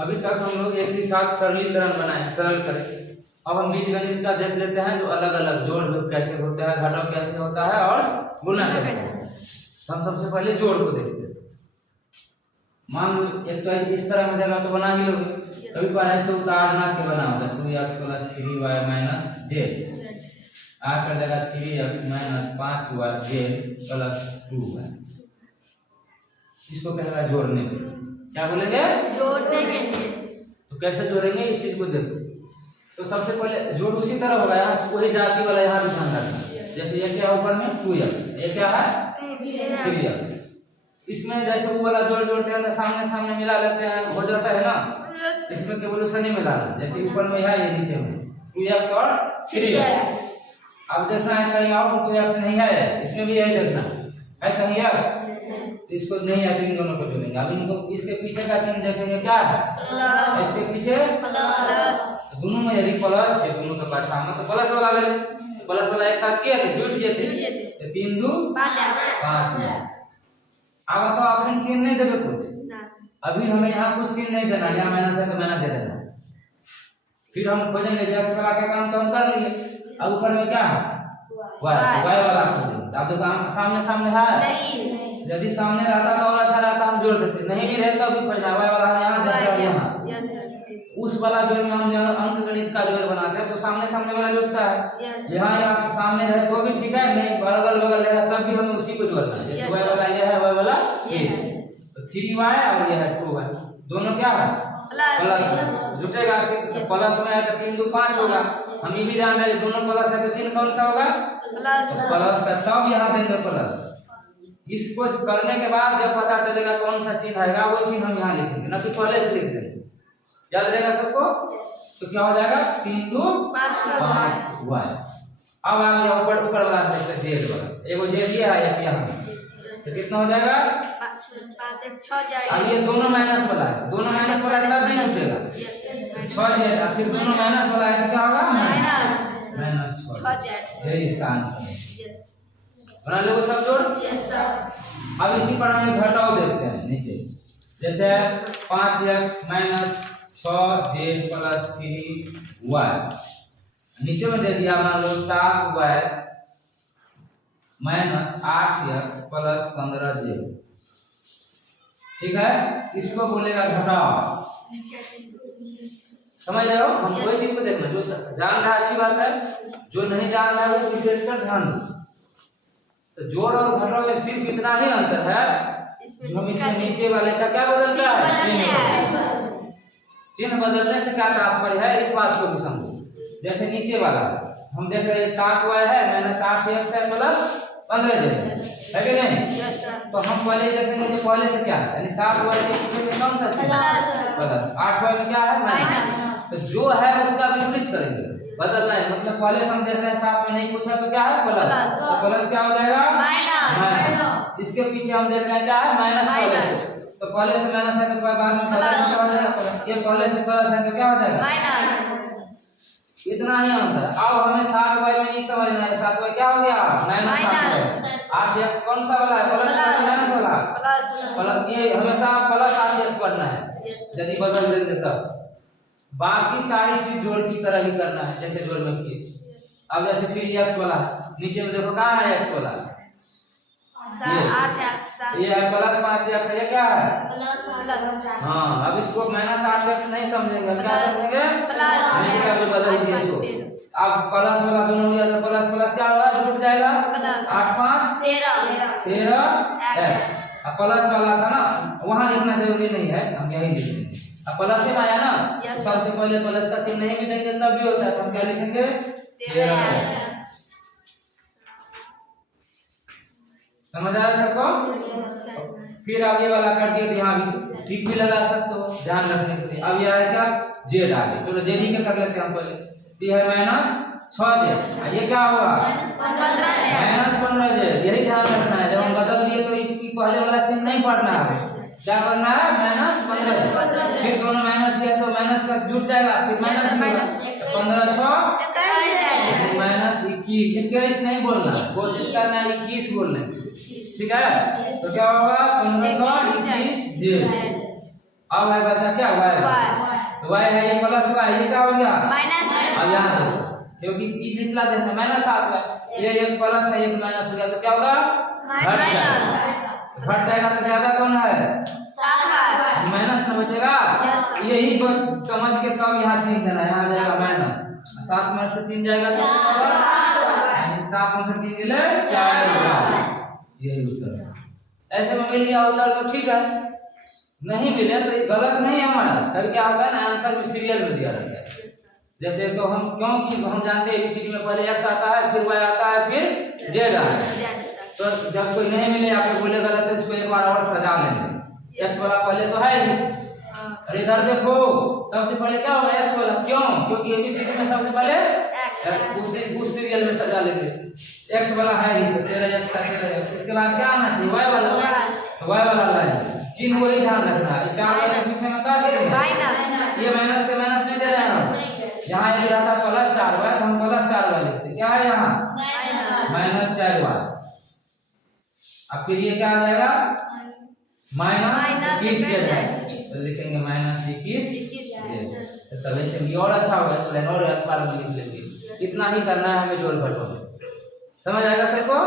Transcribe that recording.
अभी तक हम लोग एक ही साथ सरलीकरण बनाए, सरल करें। अब हम बीजगणित का देख लेते हैं, जो अलग अलग जोड़ कैसे होता है, घटाव कैसे होता है और गुणा कैसे होता है। तो हम सबसे पहले जोड़ को देखते हैं। मान लो एक तो इस तरह में देगा तो बना ही लोगे, कभी पर ऐसे उतारना के बना होगा 2x + 3y - z आ कर देगा 3x - 5y z + 2y। इसको कहेगा जोड़ने के लिए। क्या बोलेंगे? जोड़ने के लिए। तो कैसे जोड़ेंगे इस चीज को देखो। तो सबसे पहले जोड़ उसी तरह होगा, यहाँ वही जाति वाला यहाँ भी ध्यान रखना। जैसे ये क्या ऊपर में 2x, ये क्या है 3x। इसमें जैसे वो वाला जोड़ जोड़ते हैं तो सामने सामने मिला लेते हैं, हो जाता है ना। इसमें केवल नहीं मिलाना, जैसे ऊपर में है ये नीचे में 2x और 3x। अब देखना है कहीं और 2x नहीं है, इसमें भी यही देखना है कहीं x, तो इसको नहीं है, इन दोनों को जोड़ेंगे। अब इनको इसके पीछे का चिन्ह देखेंगे क्या है, इसके पीछे प्लस। दोनों में यदि प्लस है, दोनों का पास आना तो प्लस वाला ले, प्लस वाला एक साथ किया तो जुट जेते, तो 3 2 5। अब तो आप चिन्ह नहीं देवे कुछ, अभी हमें यहाँ कुछ चिन्ह नहीं देना, यहाँ माइनस है तो माइनस दे देना। फिर हम खोजेंगे x वाला का काम तो हम कर लिए। अब ऊपर में क्या है y वाला खोजेंगे। अब देखो सामने सामने है नहीं, यदि सामने रहता तो और अच्छा रहता, हम जोड़ देते, नहीं भी रहता भी खोजना। y वाला हम यहाँ देख रहे हैं, यहाँ उस वाला जोड़ में हम अंकगणित का जोड़ बनाते हैं तो सामने सामने वाला जुड़ता है। यहाँ यहाँ सामने है तो भी ठीक है, नहीं अगल बगल है तब भी हमें उसी को जोड़ना है। जैसे y वाला ये है, y वाला ये है, तो 3y और ये है 2y, दोनों क्या है प्लस जुटेगा। प्लस में है तो 3 2 5 होगा। हम ये भी ध्यान रखें दोनों प्लस है तो चिन्ह कौन सा होगा प्लस का, सब यहाँ देंगे प्लस। इसको करने के बाद जब पता चलेगा कौन सा चिन्ह आएगा वो चिन्ह हम यहाँ लिखेंगे, ना कि पहले से लिख देंगे। याद रहेगा सबको? तो क्या हो जाएगा 3 2 5y। अब आ गया ऊपर ऊपर वाला देखते हैं z वाला, एगो z ये है एक यहाँ, तो कितना हो जाएगा 5 1 6 जाएगा। अब ये दोनों माइनस वाला है, दोनों माइनस वाला तब भी जुटेगा 6z। फिर दोनों माइनस वाला है तो क्या होगा माइनस 6z। यही इसका आंसर है। बना लो सब जोड़। Yes sir. अब इसी पर हम घटाव देखते हैं नीचे, जैसे 5x - 6z + 3y। नीचे में दे दिया मान लो 7y - 8x + 15z। ठीक है, इसको बोलेगा घटाव। समझ रहे हो? हम कोई चीज को देखना, जो जान रहा है अच्छी बात है, जो नहीं जान रहा है वो विशेषकर ध्यान दो। तो जोड़ और घटाव में सिर्फ इतना ही अंतर है, जो हम इसमें नीचे वाले का क्या बदलता है, चिन्ह बदलने से क्या तात्पर्य है इस बात को भी समझो। जैसे नीचे वाला हम देख रहे हैं 7y है -8x है + 15z है कि नहीं। तो हम पहले देखेंगे कि पहले से क्या है, यानी 7y के पीछे में कौन सा चिन्ह प्लस, 8y में क्या है माइनस। तो जो है उसका विपरीत करेंगे, बदलना है। मतलब पहले से हम देख रहे हैं 7 में नहीं पूछा तो क्या है प्लस, तो प्लस क्या हो जाएगा माइनस। इसके पीछे हम देख रहे हैं क्या है माइनस, तो पहले से माइनस है तो बाद में प्लस क्या हो जाएगा, ये पहले से प्लस है तो क्या हो जाएगा माइनस। इतना ही अंतर। अब हमें 7y में ये समझना है, 7y क्या हो गया -8y। 8x कौन सा वाला है प्लस या माइनस वाला प्लस, ये हमेशा प्लस 8x पढ़ना है यदि बदल देंगे तब। बाकी सारी चीज जोड़ की तरह ही करना है जैसे जोड़ में किए। अब जैसे फिर x वाला नीचे में देखो कहाँ है x वाला, ये है प्लस 5x, ये क्या है प्लस। हाँ, अब इसको -8x नहीं समझेंगे, क्या समझेंगे नहीं, क्या बदल दिए इसको। अब प्लस वाला दोनों लिया तो प्लस प्लस क्या होगा जुट जाएगा 8 5 13x। अब प्लस वाला था ना वहां लिखना जरूरी नहीं है, हम यही लिख देंगे। अब प्लस में आया ना तो सबसे पहले प्लस का चिन्ह नहीं भी देंगे तब भी होता है, तो हम क्या लिखेंगे 13x। समझ आया सबको? फिर अब ये वाला कर दिया, यहाँ भी ठीक भी लगा सकते हो ध्यान रखने के लिए। अब ये आएगा z आगे, चलो z ही का कर लेते हैं हम पहले। ये है -6z, ये क्या होगा -15z। यही ध्यान रखना है, जब हम बदल दिए तो इसकी पहले वाला चिन्ह नहीं पढ़ना है, क्या करना है -15z। फिर दोनों माइनस किया तो माइनस का जुट जाएगा, फिर माइनस 15 6 -21 नहीं बोलना, कोशिश करना है 21 बोलने की। ठीक है, तो क्या होगा 15 6 21 z। अब है बचा क्या y, तो y है ये प्लस y, ये क्या हो गया माइनस। अब यहाँ देखो क्योंकि ई निचला देखना माइनस 7 है, ये एक प्लस है एक माइनस हो गया तो क्या होगा घट जाएगा, घट जाएगा तो ज्यादा कौन है 7 माइनस में बचेगा। यही बात समझ के तब यहाँ छीन देना, यहाँ जाएगा माइनस 7 में से 3 जाएगा तो 7 में से 3 गेले 4 होगा, यही उत्तर है। ऐसे में मिल गया उत्तर तो ठीक है, नहीं मिले तो गलत नहीं है हमारा। कभी क्या होता है ना आंसर भी सीरियल में दिया रहता है, जैसे तो हम क्योंकि हम जानते हैं एबीसीडी में पहले x आता है फिर y आता है फिर z आता है, तो जब कोई नहीं मिले या फिर बोले गलत है इसको एक बार और सजा लेंगे। x वाला पहले तो है ही, और इधर देखो सबसे पहले क्या होगा x वाला, क्यों क्योंकि एबीसीडी में सबसे पहले उस सीरियल में सजा लेते, x वाला है ही तो 13x का 13x, इसके बाद क्या आना चाहिए y वाला, तो y वाला लाइन चिन्ह वही ध्यान रखना है। 4 वाले के पीछे में क्या है माइनस, ये माइनस से माइनस नहीं दे रहे हैं, यहाँ एक रहा था प्लस 4y तो हम प्लस 4y लिखते, क्या है यहाँ माइनस 4y, अब फिर ये क्या आ जाएगा माइनस 21 तो लिखेंगे माइनस 21, तब ऐसे और अच्छा होगा तो लाइन और एक बार लिख लेंगे। इतना ही करना है हमें जोड़ घटाव में, समझ आएगा सबको।